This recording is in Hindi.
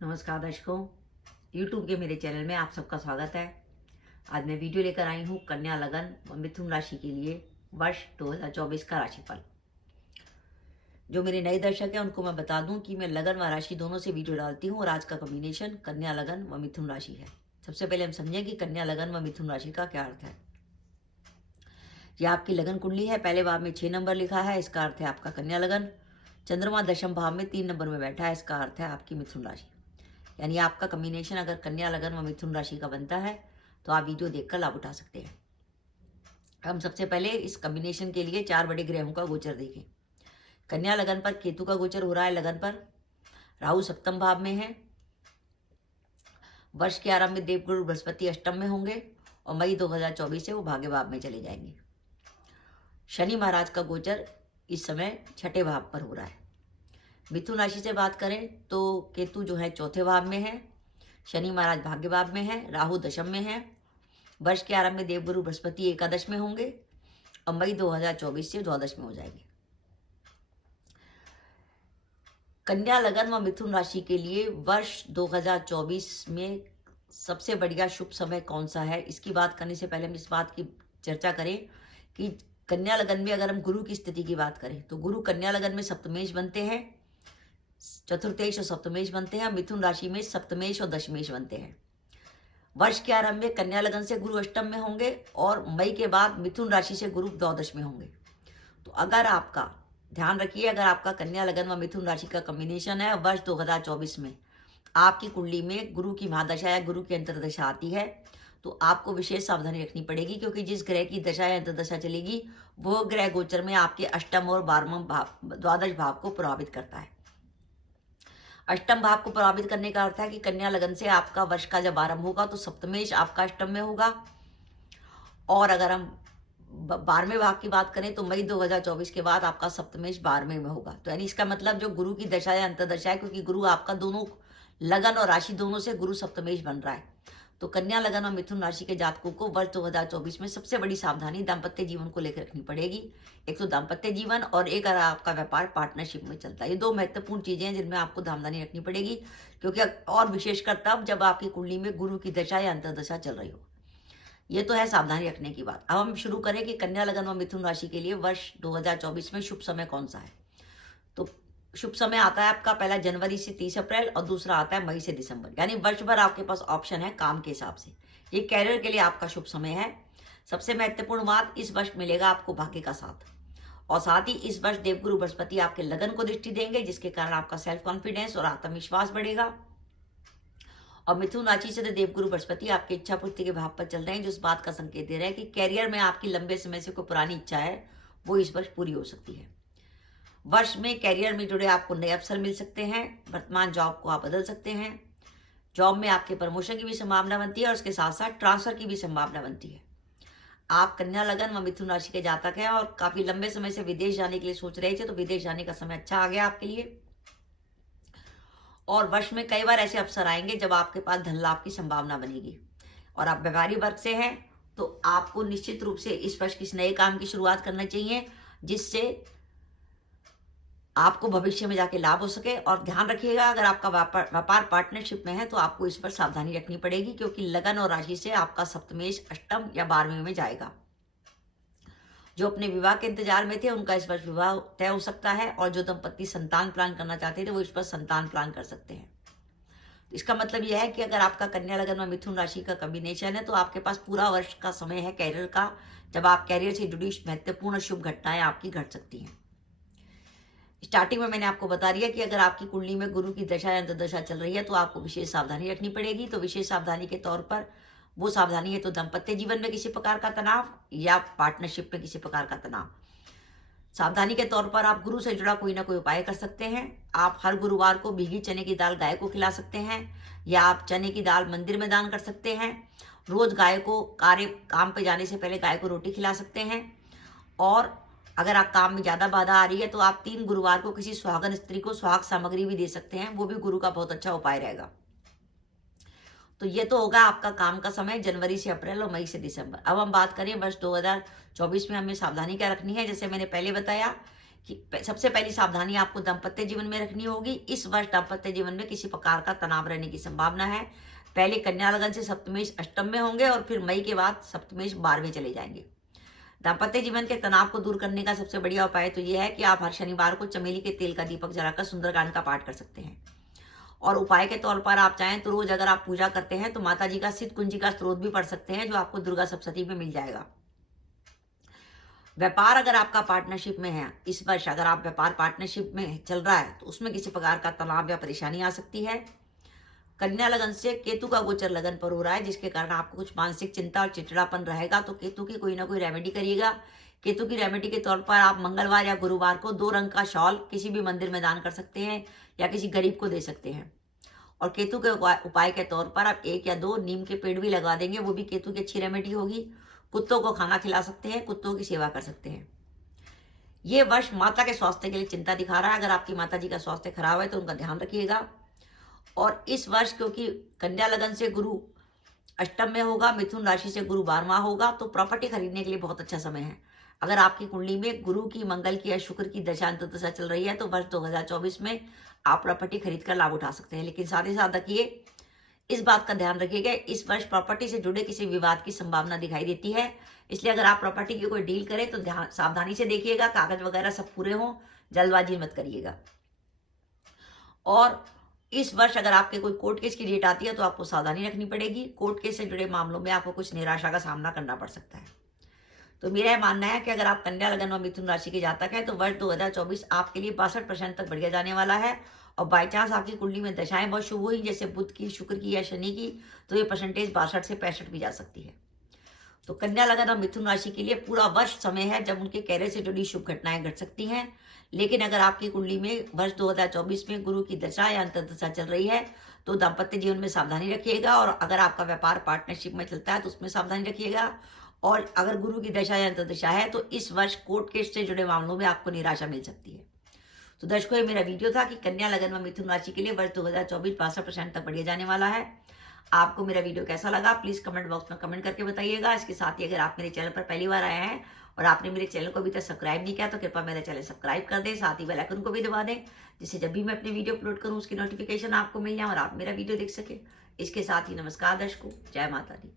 नमस्कार दर्शकों, YouTube के मेरे चैनल में आप सबका स्वागत है। आज मैं वीडियो लेकर आई हूँ कन्या लगन व मिथुन राशि के लिए वर्ष 2024 का राशिफल। जो मेरे नए दर्शक हैं उनको मैं बता दूं कि मैं लगन व राशि दोनों से वीडियो डालती हूँ और आज का कॉम्बिनेशन कन्या लगन व मिथुन राशि है। सबसे पहले हम समझें कि कन्या लगन व मिथुन राशि का क्या अर्थ है। यह आपकी लगन कुंडली है। पहले भाव में 6 नंबर लिखा है, इसका अर्थ है आपका कन्या लगन। चंद्रमा दशम भाव में 3 नंबर में बैठा है, इसका अर्थ है आपकी मिथुन राशि। यानी आपका कॉम्बिनेशन अगर कन्या लगन व मिथुन राशि का बनता है तो आप वीडियो देखकर लाभ उठा सकते हैं। हम सबसे पहले इस कॉम्बिनेशन के लिए 4 बड़े ग्रहों का गोचर देखें। कन्या लगन पर केतु का गोचर हो रहा है। लगन पर राहु सप्तम भाव में है। वर्ष के आरंभ में देवगुरु बृहस्पति अष्टम में होंगे और मई 2024 से वो भाग्य भाव में चले जाएंगे। शनि महाराज का गोचर इस समय छठे भाव पर हो रहा है। मिथुन राशि से बात करें तो केतु जो है चौथे भाव में है, शनि महाराज भाग्य भाव में है, राहु दशम में है। वर्ष के आरंभ में देवगुरु बृहस्पति एकादश में होंगे और मई 2024 से द्वादश में हो जाएंगे। कन्या लगन व मिथुन राशि के लिए वर्ष 2024 में सबसे बढ़िया शुभ समय कौन सा है, इसकी बात करने से पहले हम इस बात की चर्चा करें कि कन्या लगन में अगर हम गुरु की स्थिति की बात करें तो गुरु कन्या लगन में सप्तमेश बनते हैं, चतुर्थेश और सप्तमेश बनते हैं। मिथुन राशि में सप्तमेश और दशमेश बनते हैं। वर्ष के आरंभ में कन्या लगन से गुरु अष्टम में होंगे और मई के बाद मिथुन राशि से गुरु द्वादश में होंगे। तो अगर आपका ध्यान रखिए, अगर आपका कन्या लगन व मिथुन राशि का कॉम्बिनेशन है वर्ष 2024 में आपकी कुंडली में गुरु की महादशा या गुरु की अंतर्दशा आती है तो आपको विशेष सावधानी रखनी पड़ेगी, क्योंकि जिस ग्रह की दशा या अंतर्दशा चलेगी वो ग्रह गोचर में आपके अष्टम और 12वां भाव द्वादश भाव को प्रभावित करता है। अष्टम भाव को प्रभावित करने का अर्थ है कि कन्या लगन से आपका वर्ष का जब आरंभ होगा तो सप्तमेश आपका अष्टम में होगा। और अगर हम 12वें भाव की बात करें तो मई 2024 के बाद आपका सप्तमेश 12वें में होगा। तो यानी इसका मतलब जो गुरु की दशा या अंतर्दशा है, क्योंकि गुरु आपका दोनों लगन और राशि दोनों से गुरु सप्तमेश बन रहा है, तो कन्या लगन और मिथुन राशि के जातकों को वर्ष 2024 में सबसे बड़ी सावधानी दाम्पत्य जीवन को लेकर रखनी पड़ेगी। एक तो दाम्पत्य जीवन और एक अगर आपका व्यापार पार्टनरशिप में चलता है, ये दो महत्वपूर्ण चीजें हैं जिनमें आपको सावधानी रखनी पड़ेगी, क्योंकि और विशेषकर तब जब आपकी कुंडली में गुरु की दशा या अंतर्दशा चल रही हो। ये तो है सावधानी रखने की बात। अब हम शुरू करें कि कन्या लगन व मिथुन राशि के लिए वर्ष 2024 में शुभ समय कौन सा है। तो शुभ समय आता है आपका पहला जनवरी से 30 अप्रैल और दूसरा आता है मई से दिसंबर। यानी वर्ष भर आपके पास ऑप्शन है काम के हिसाब से। ये कैरियर के लिए आपका शुभ समय है। सबसे महत्वपूर्ण बात, इस वर्ष मिलेगा आपको भाग्य का साथ और साथ ही इस वर्ष देवगुरु बृहस्पति आपके लगन को दृष्टि देंगे, जिसके कारण आपका सेल्फ कॉन्फिडेंस और आत्मविश्वास बढ़ेगा। और मिथुन राशि से देवगुरु बृहस्पति आपके इच्छा पूर्ति के भाव पर चल रहे हैं, जो इस बात का संकेत दे रहे हैं कि कैरियर में आपकी लंबे समय से कोई पुरानी इच्छा है वो इस वर्ष पूरी हो सकती है। वर्ष में कैरियर में जुड़े आपको नए अवसर मिल सकते हैं। वर्तमान जॉब को आप बदल सकते हैं। जॉब में आपके प्रमोशन की भी संभावना बनती है और उसके साथ साथ ट्रांसफर की भी संभावना बनती है। आप कन्या लगन व मिथुन राशि के जातक हैं और काफी लंबे समय से विदेश जाने के लिए सोच रहे थे, तो विदेश जाने का समय अच्छा आ गया आपके लिए। और वर्ष में कई बार ऐसे अवसर आएंगे जब आपके पास धन लाभ की संभावना बनेगी। और आप व्यापारी वर्ग से हैं तो आपको निश्चित रूप से इस वर्ष किसी नए काम की शुरुआत करना चाहिए, जिससे आपको भविष्य में जाके लाभ हो सके। और ध्यान रखिएगा, अगर आपका व्यापार पार्टनरशिप में है तो आपको इस पर सावधानी रखनी पड़ेगी, क्योंकि लगन और राशि से आपका सप्तमेश अष्टम या 12वें में जाएगा। जो अपने विवाह के इंतजार में थे उनका इस वर्ष विवाह तय हो सकता है, और जो दंपत्ति संतान प्लान करना चाहते थे वो इस वर्ष संतान प्लान कर सकते हैं। इसका मतलब यह है कि अगर आपका कन्या लगन व मिथुन राशि का कॉम्बिनेशन है तो आपके पास पूरा वर्ष का समय है कैरियर का, जब आप कैरियर से जुड़ी महत्वपूर्ण शुभ घटनाएं आपकी घट सकती हैं। स्टार्टिंग में मैंने आपको बता दिया कि अगर आपकी कुंडली में गुरु की दशा या अंतर्दशा चल रही है तो आपको विशेष सावधानी रखनी पड़ेगी। तो विशेष सावधानी के तौर पर वो सावधानी है तो दाम्पत्य जीवन में किसी प्रकार का तनाव या पार्टनरशिप में किसी प्रकार का तनाव। सावधानी के तौर पर आप गुरु से जुड़ा कोई ना कोई उपाय कर सकते हैं। आप हर गुरुवार को भीगी चने की दाल गाय को खिला सकते हैं, या आप चने की दाल मंदिर में दान कर सकते हैं। रोज गाय को काम पे जाने से पहले गाय को रोटी खिला सकते हैं। और अगर आप काम में ज्यादा बाधा आ रही है तो आप 3 गुरुवार को किसी सुहागन स्त्री को सुहाग सामग्री भी दे सकते हैं, वो भी गुरु का बहुत अच्छा उपाय रहेगा। तो ये तो होगा आपका काम का समय जनवरी से अप्रैल और मई से दिसंबर। अब हम बात करें वर्ष 2024 में हमें सावधानी क्या रखनी है। जैसे मैंने पहले बताया कि सबसे पहली सावधानी आपको दाम्पत्य जीवन में रखनी होगी। इस वर्ष दाम्पत्य जीवन में किसी प्रकार का तनाव रहने की संभावना है। पहले कन्या लगन से सप्तमेश अष्टम में होंगे और फिर मई के बाद सप्तमेश 12वें चले जाएंगे। दाम्पत्य जीवन के तनाव को दूर करने का सबसे बढ़िया उपाय तो यह है कि आप हर शनिवार को चमेली के तेल का दीपक जलाकर सुंदरकांड का पाठ कर सकते हैं। और उपाय के तौर पर आप चाहें तो रोज अगर आप पूजा करते हैं तो माता जी का सिद्ध कुंजी का स्त्रोत भी पढ़ सकते हैं, जो आपको दुर्गा सप्तशती में मिल जाएगा। व्यापार अगर आपका पार्टनरशिप में है, इस वर्ष अगर आप व्यापार पार्टनरशिप में चल रहा है तो उसमें किसी प्रकार का तनाव या परेशानी आ सकती है। कन्या लगन से केतु का गोचर लगन पर हो रहा है, जिसके कारण आपको कुछ मानसिक चिंता और चिड़चिड़ापन रहेगा। तो केतु की कोई ना कोई रेमेडी करिएगा। केतु की रेमेडी के तौर पर आप मंगलवार या गुरुवार को 2 रंग का शॉल किसी भी मंदिर में दान कर सकते हैं या किसी गरीब को दे सकते हैं। और केतु के उपाय के तौर पर आप 1 या 2 नीम के पेड़ भी लगा देंगे, वो भी केतु की अच्छी रेमेडी होगी। कुत्तों को खाना खिला सकते हैं, कुत्तों की सेवा कर सकते हैं। ये वर्ष माता के स्वास्थ्य के लिए चिंता दिखा रहा है। अगर आपकी माता जी का स्वास्थ्य खराब है तो उनका ध्यान रखिएगा। और इस वर्ष क्योंकि कन्या लगन से गुरु अष्टम में होगा, मिथुन राशि से गुरु 12वां होगा, तो प्रॉपर्टी खरीदने के लिए बहुत अच्छा समय है। अगर आपकी कुंडली में गुरु की, मंगल की या शुक्र की दशा अंतर्दशा चल रही है तो वर्ष 2024 में आप प्रॉपर्टी खरीद कर लाभ उठा सकते हैं। लेकिन साथ ही साथ रखिए, इस बात का ध्यान रखिएगा, इस वर्ष प्रॉपर्टी से जुड़े किसी विवाद की संभावना दिखाई देती है। इसलिए अगर आप प्रॉपर्टी की कोई डील करें तो ध्यान सावधानी से देखिएगा, कागज वगैरह सब पूरे हों, जल्दबाजी मत करिएगा। और इस वर्ष अगर आपके कोई कोर्ट केस की डेट आती है तो आपको सावधानी रखनी पड़ेगी। कोर्ट केस से जुड़े मामलों में आपको कुछ निराशा का सामना करना पड़ सकता है। तो मेरा यह मानना है कि अगर आप कन्या लगन व मिथुन राशि के जातक हैं तो वर्ष 2024 आपके लिए 62% तक बढ़िया जाने वाला है। और बाई चांस आपकी कुंडली में दशाएं बहुत शुभ हुई, जैसे बुध की, शुक्र की या शनि की, तो ये परसेंटेज 62 से 65 भी जा सकती है। तो कन्या लगन और मिथुन राशि के लिए पूरा वर्ष समय है जब उनके कैरियर से जुड़ी शुभ घटनाएं घट सकती हैं। लेकिन अगर आपकी कुंडली में वर्ष 2024 में गुरु की दशा या अंतर्दशा चल रही है तो दाम्पत्य जीवन में सावधानी रखिएगा। और अगर आपका व्यापार पार्टनरशिप में चलता है तो उसमें सावधानी रखिएगा। और अगर गुरु की दशा या अंतर्दशा है तो इस वर्ष कोर्ट केस से जुड़े मामलों में आपको निराशा मिल सकती है। तो दर्शकों, ये मेरा वीडियो था कि कन्या लगन व मिथुन राशि के लिए वर्ष 2024 62% तक बढ़िया जाने वाला है। आपको मेरा वीडियो कैसा लगा प्लीज कमेंट बॉक्स में कमेंट करके बताइएगा। इसके साथ ही अगर आप मेरे चैनल पर पहली बार आए हैं और आपने मेरे चैनल को अभी तक सब्सक्राइब नहीं किया तो कृपया मेरा चैनल सब्सक्राइब कर दें, साथ ही बेल आइकन को भी दबा दें, जिससे जब भी मैं अपनी वीडियो अपलोड करूं उसकी नोटिफिकेशन आपको मिल जाए और आप मेरा वीडियो देख सके। इसके साथ ही नमस्कार दर्शकों, जय माता दी।